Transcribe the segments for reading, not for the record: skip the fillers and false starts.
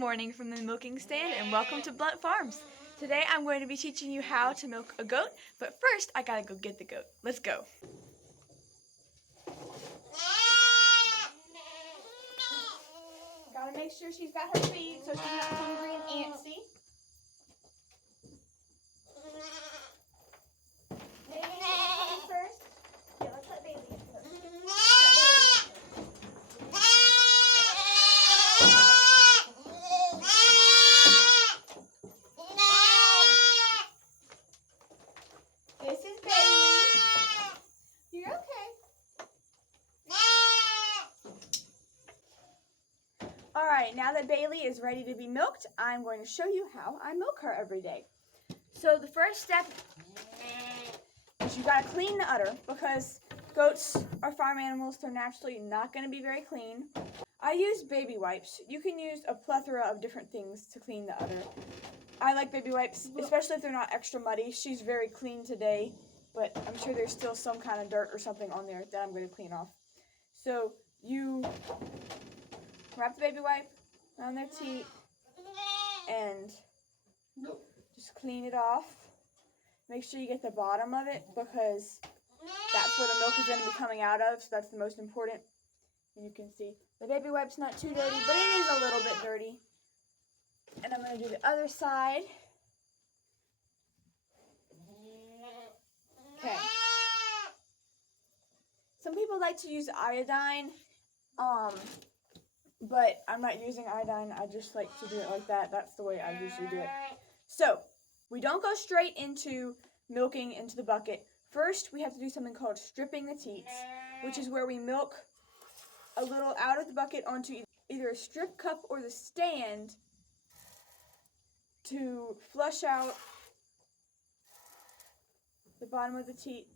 morning from the milking stand and welcome to Blunt Farms. Today I'm going to be teaching you how to milk a goat, but first I gotta go get the goat. Let's go. Gotta make sure she's got her feed so she's not hungry and antsy. First. Yeah, let's let Bailey in first. This is Bailey. You're okay. Alright, now that Bailey is ready to be milked, I'm going to show you how I milk her every day. So the first step is you gotta clean the udder because goats are farm animals. They're naturally not going to be very clean. I use baby wipes. You can use a plethora of different things to clean the udder. I like baby wipes, especially if they're not extra muddy. She's very clean today, but I'm sure there's still some kind of dirt or something on there that I'm going to clean off. So you wrap the baby wipe on their teat and just clean it off. Make sure you get the bottom of it because that's where the milk is going to be coming out of, so that's the most important. And you can see the baby wipe's not too dirty, but it is a little bit dirty. And I'm going to do the other side. Okay. Some people like to use iodine, but I'm not using iodine. I just like to do it like that. That's the way I usually do it. So, we don't go straight into milking into the bucket. First, we have to do something called stripping the teats, which is where we milk a little out of the bucket onto either a strip cup or the stand to flush out the bottom of the teat,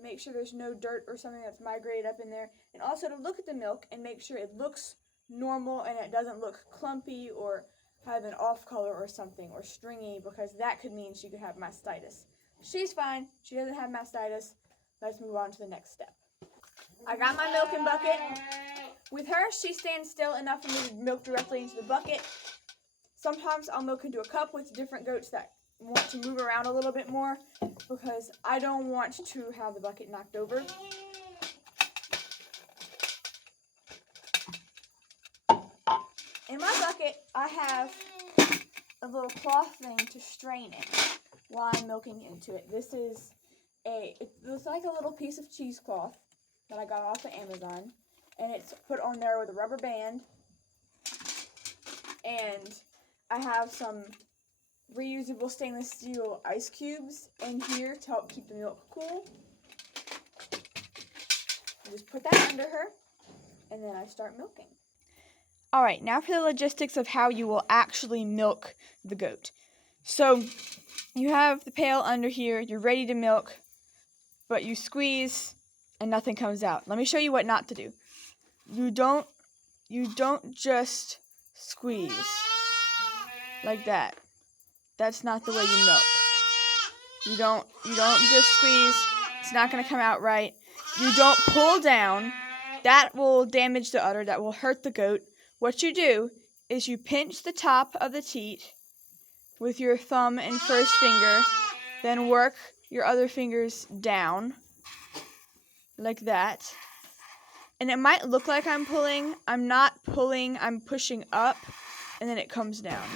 make sure there's no dirt or something that's migrated up in there, and also to look at the milk and make sure it looks normal and it doesn't look clumpy or have an off color or something, or stringy, because that could mean she could have mastitis. She's fine. She doesn't have mastitis. Let's move on to the next step. I got my milking bucket. With her, she stands still enough for me to milk directly into the bucket. Sometimes I'll milk into a cup with different goats that want to move around a little bit more because I don't want to have the bucket knocked over. In my bucket, I have a little cloth thing to strain it while I'm milking into it. It looks like a little piece of cheesecloth that I got off of Amazon, and it's put on there with a rubber band, and I have some reusable stainless steel ice cubes in here to help keep the milk cool. I just put that under her, and then I start milking. Alright, now for the logistics of how you will actually milk the goat. So, you have the pail under here, you're ready to milk, but you squeeze and nothing comes out. Let me show you what not to do. You don't just squeeze like that. That's not the way you milk. You don't just squeeze. It's not going to come out right. You don't pull down. That will damage the udder. That will hurt the goat. What you do is you pinch the top of the teat with your thumb and first finger, then work your other fingers down like that. And it might look like I'm pulling. I'm not pulling. I'm pushing up, and then it comes down.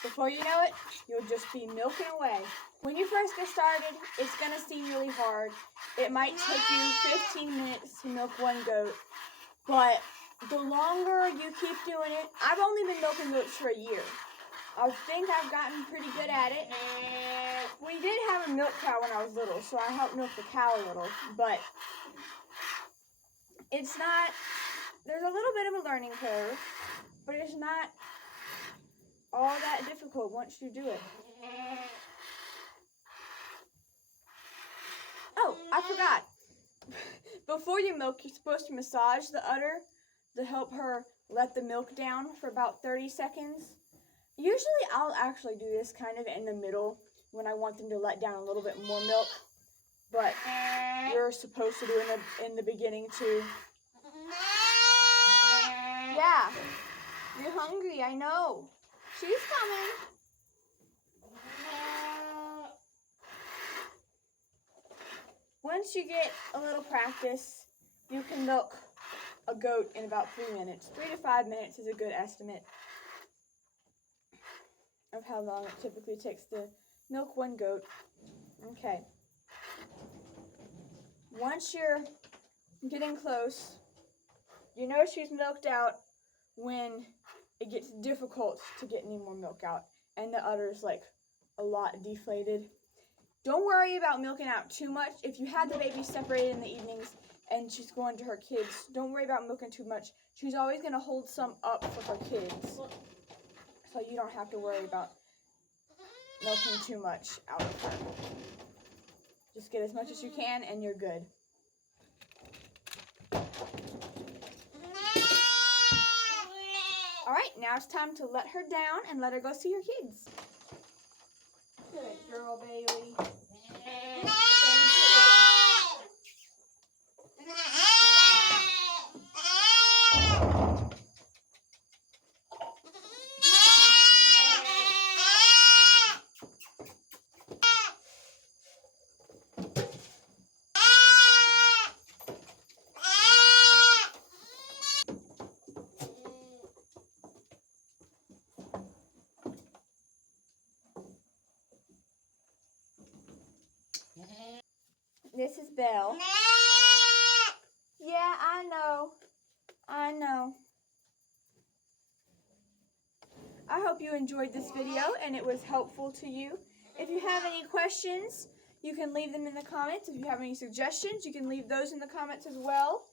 Before you know it, you'll just be milking away. When you first get started, it's going to seem really hard. It might take you 15 minutes to milk one goat, but the longer you keep doing it, I've only been milking goats for a year. I think I've gotten pretty good at it. We did have a milk cow when I was little, so I helped milk the cow a little, but there's a little bit of a learning curve, but it's not all that difficult once you do it. Oh, I forgot. Before you milk, you're supposed to massage the udder to help her let the milk down for about 30 seconds. Usually I'll actually do this kind of in the middle when I want them to let down a little bit more milk, but you're supposed to do it in the beginning too. Yeah. You're hungry, I know. She's coming. Once you get a little practice, you can milk a goat in about 3 minutes. 3 to 5 minutes is a good estimate of how long it typically takes to milk one goat. Okay. Once you're getting close, you know she's milked out when it gets difficult to get any more milk out and the udder's like a lot deflated. Don't worry about milking out too much. If you had the baby separated in the evenings and she's going to her kids, don't worry about milking too much. She's always going to hold some up for her kids. So you don't have to worry about milking too much out of her. Just get as much as you can and you're good. Alright, now it's time to let her down and let her go see her kids. Good girl, Bailey. This is Belle. Yeah, I know. I hope you enjoyed this video and it was helpful to you. If you have any questions, you can leave them in the comments. If you have any suggestions, you can leave those in the comments as well.